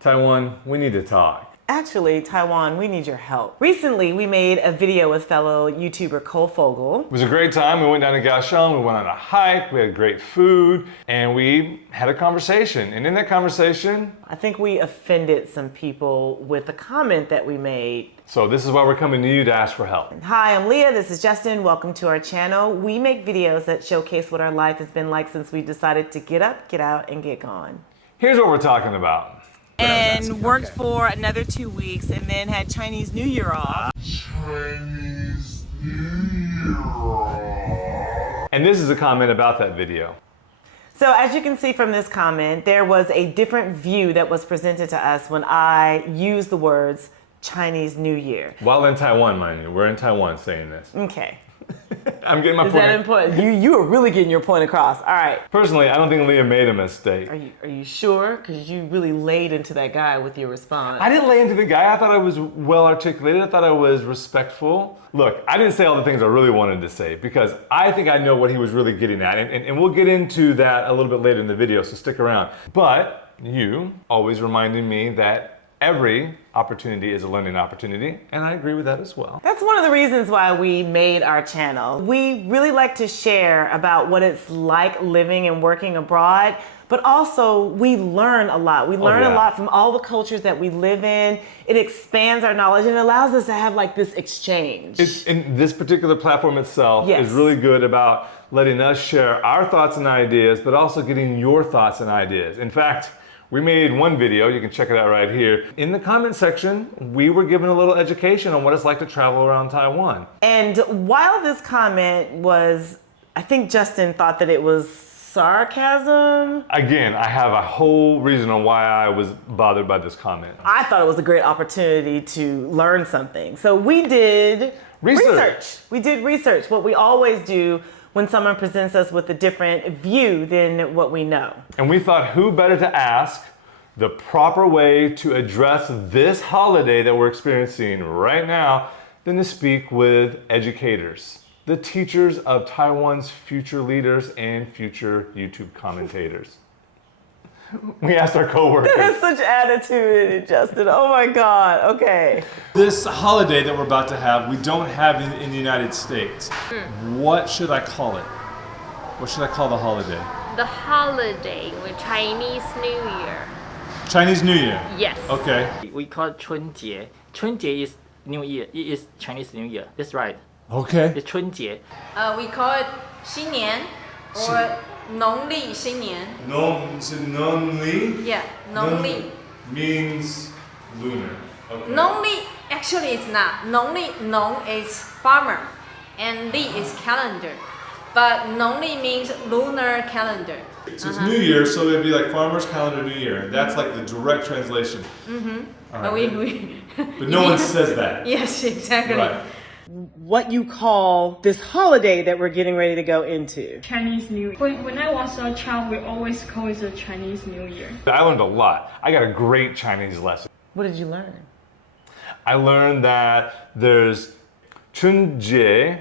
Taiwan, we need to talk. Actually, Taiwan, we need your help. Recently, we made a video with fellow YouTuber Cole Fogel. It was a great time. We went down to Kaohsiung, we went on a hike, we had great food, and we had a conversation. And in that conversation, I think we offended some people with a comment that we made. So this is why we're coming to you to ask for help. Hi, I'm Leah, this is Justin. Welcome to our channel. We make videos that showcase what our life has been like since we decided to get up, get out, and get gone. Here's what we're talking about. And worked for another 2 weeks and then had Chinese New Year off. Chinese New Year. And this is a comment about that video. So as you can see from this comment, there was a different view that was presented to us when I used the words Chinese New Year. While in Taiwan, mind you. We're in Taiwan saying this. Okay. I'm getting my point. Is that important? You are really getting your point across. All right. Personally, I don't think Leah made a mistake. Are you sure? Because you really laid into that guy with your response. I didn't lay into the guy. I thought I was well articulated. I thought I was respectful. Look, I didn't say all the things I really wanted to say because I think I know what he was really getting at. And we'll get into that a little bit later in the video, so stick around. But you always reminding me that every opportunity is a learning opportunity, and I agree with that as well. That's one of the reasons why we made our channel. We really like to share about what it's like living and working abroad, but also we learn a lot. We learn a lot from all the cultures that we live in. It expands our knowledge and allows us to have like this exchange. And this particular platform itself is really good about letting us share our thoughts and ideas, but also getting your thoughts and ideas. In fact, we made one video, you can check it out right here. In the comment section, we were given a little education on what it's like to travel around Taiwan. And while this comment was, I think Justin thought that it was sarcasm. Again, I have a whole reason on why I was bothered by this comment. I thought it was a great opportunity to learn something. So we did research. We did research, what we always do when someone presents us with a different view than what we know. And we thought, who better to ask the proper way to address this holiday that we're experiencing right now than to speak with educators, the teachers of Taiwan's future leaders and future YouTube commentators. We asked our coworkers. There's such attitude in it, Justin. Oh my God, okay. This holiday that we're about to have, we don't have in the United States. What should I call it? What should I call the holiday? The holiday with Chinese New Year. Chinese New Year? Yes. Okay. We call it 春节. 春节 is New Year. It is Chinese New Year. That's right. Okay. It's 春节. We call it 新年 or 农历新年. Nonly? Yeah, 农历 means lunar. Okay. 农历 actually it's not. 农历 nong is farmer and li is calendar. But 农历 means lunar calendar. So it's New Year, so it'd be like Farmer's Calendar New Year. That's like the direct translation. But But no one says that. Yes, exactly. Right. What you call this holiday that we're getting ready to go into. Chinese New Year. When I was a child, we always call it the Chinese New Year. I learned a lot. I got a great Chinese lesson. What did you learn? I learned that there's Chunjie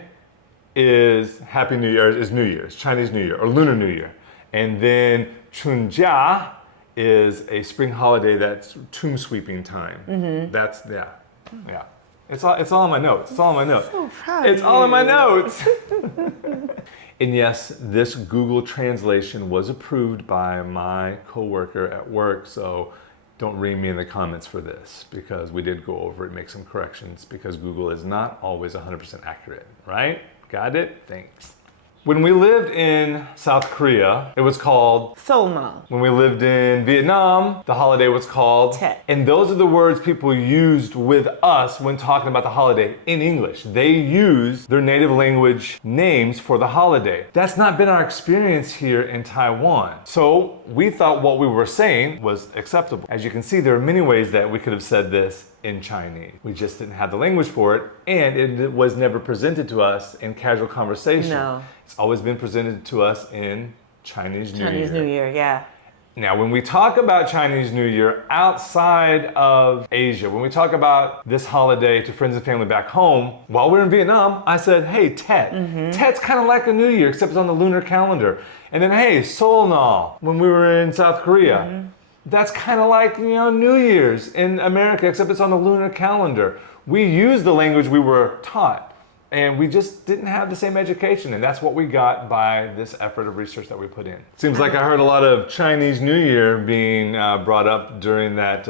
is Happy New Year, is New Year's, Chinese New Year, or Lunar New Year. And then Chunjia is a spring holiday that's tomb sweeping time. That's, yeah. It's all in my notes. It's all in my notes. So proud It's of all in my you. notes. And yes, this Google translation was approved by my coworker at work, so don't read me in the comments for this because we did go over it, make some corrections because Google is not always 100% accurate, right? Got it? Thanks. When we lived in South Korea, it was called Solma. When we lived in Vietnam, the holiday was called Tet. And those are the words people used with us when talking about the holiday in English. They used their native language names for the holiday. That's not been our experience here in Taiwan. So we thought what we were saying was acceptable. As you can see, there are many ways that we could have said this in Chinese. We just didn't have the language for it, and it was never presented to us in casual conversation. No. It's always been presented to us in Chinese New Year. Chinese New Year, yeah. Now, when we talk about Chinese New Year outside of Asia, when we talk about this holiday to friends and family back home, while we're in Vietnam, I said, hey, Tet. Tet's kind of like a New Year, except it's on the lunar calendar. And then, hey, Seoul when we were in South Korea. That's kind of like, New Year's in America, except it's on the lunar calendar. We use the language we were taught. And we just didn't have the same education, and that's what we got by this effort of research that we put in. Seems like I heard a lot of Chinese New Year being brought up during that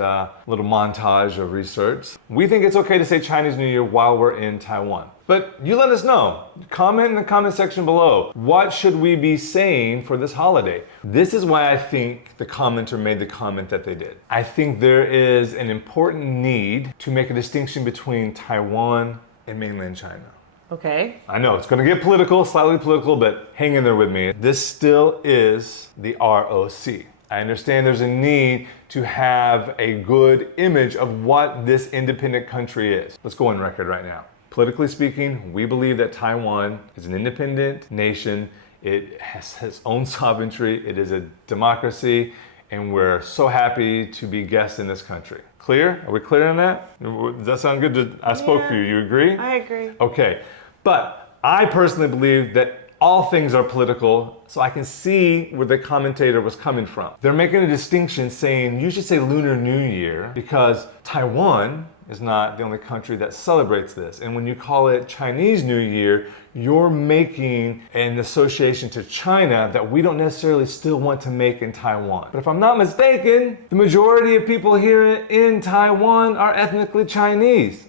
little montage of research. We think it's okay to say Chinese New Year while we're in Taiwan. But you let us know. Comment in the comment section below. What should we be saying for this holiday? This is why I think the commenter made the comment that they did. I think there is an important need to make a distinction between Taiwan and mainland China. Okay. I know it's going to get political, slightly political, but hang in there with me. This still is the ROC. I understand there's a need to have a good image of what this independent country is. Let's go on record right now. Politically speaking, we believe that Taiwan is an independent nation. It has its own sovereignty. It is a democracy, and we're so happy to be guests in this country. Clear? Are we clear on that? Does that sound good? I spoke for you. You agree? I agree. Okay. But I personally believe that all things are political, so I can see where the commentator was coming from. They're making a distinction saying you should say Lunar New Year because Taiwan is not the only country that celebrates this. And when you call it Chinese New Year, you're making an association to China that we don't necessarily still want to make in Taiwan. But if I'm not mistaken, the majority of people here in Taiwan are ethnically Chinese.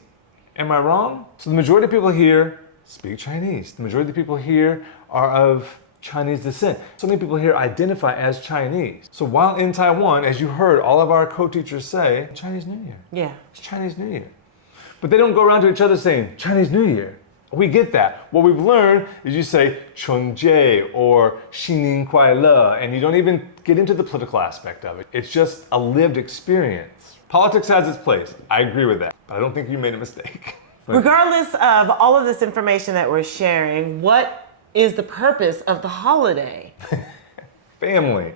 Am I wrong? So the majority of people here speak Chinese. The majority of the people here are of Chinese descent. So many people here identify as Chinese. So while in Taiwan, as you heard all of our co-teachers say, Chinese New Year. Yeah. It's Chinese New Year. But they don't go around to each other saying Chinese New Year. We get that. What we've learned is you say 春节 or 新年快乐, and you don't even get into the political aspect of it. It's just a lived experience. Politics has its place. I agree with that. But I don't think you made a mistake. Regardless of all of this information that we're sharing, what is the purpose of the holiday? Family.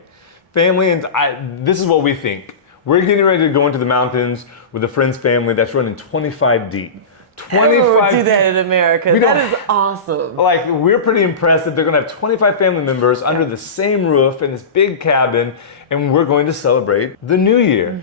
Family, and this is what we think. We're getting ready to go into the mountains with a friend's family that's running 25 deep. 25 do that in America. That is awesome. Like, we're pretty impressed that they're gonna have 25 family members under the same roof in this big cabin, and we're going to celebrate the New Year,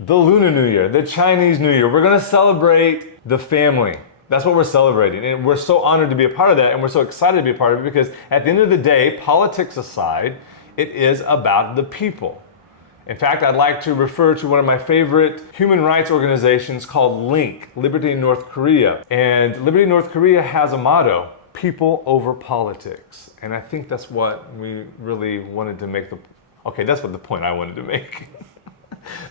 the Lunar New Year, the Chinese New Year. We're gonna celebrate the family. That's what we're celebrating, and we're so honored to be a part of that, and we're so excited to be a part of it because at the end of the day, politics aside, it is about the people. In fact, I'd like to refer to one of my favorite human rights organizations called LINK, Liberty in North Korea. And Liberty in North Korea has a motto, people over politics. And I think that's what we really wanted to make that's what the point I wanted to make.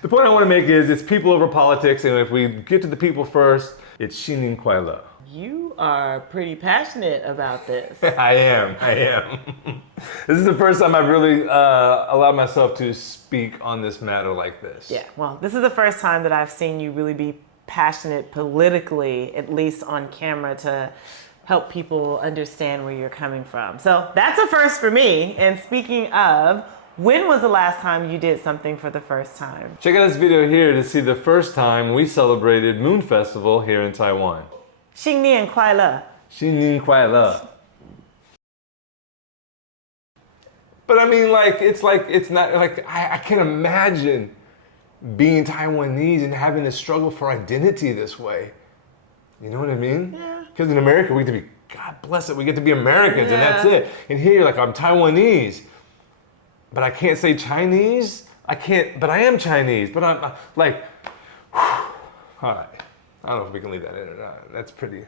The point I want to make is it's people over politics, and if we get to the people first, it's 新年快乐. You are pretty passionate about this. I am. This is the first time I've really allowed myself to speak on this matter like this. Yeah, well, this is the first time that I've seen you really be passionate politically, at least on camera, to help people understand where you're coming from. So that's a first for me. And speaking of, when was the last time you did something for the first time? Check out this video here to see the first time we celebrated Moon Festival here in Taiwan. 新年快乐. 新年快乐. But I mean, it's not like, I can't imagine being Taiwanese and having to struggle for identity this way. You know what I mean? Yeah. Because in America, we get to be, God bless it, we get to be Americans and that's it. And here you're like, I'm Taiwanese, but I can't say Chinese. But I am Chinese, but I'm like, all right. I don't know if we can leave that in or not. That's pretty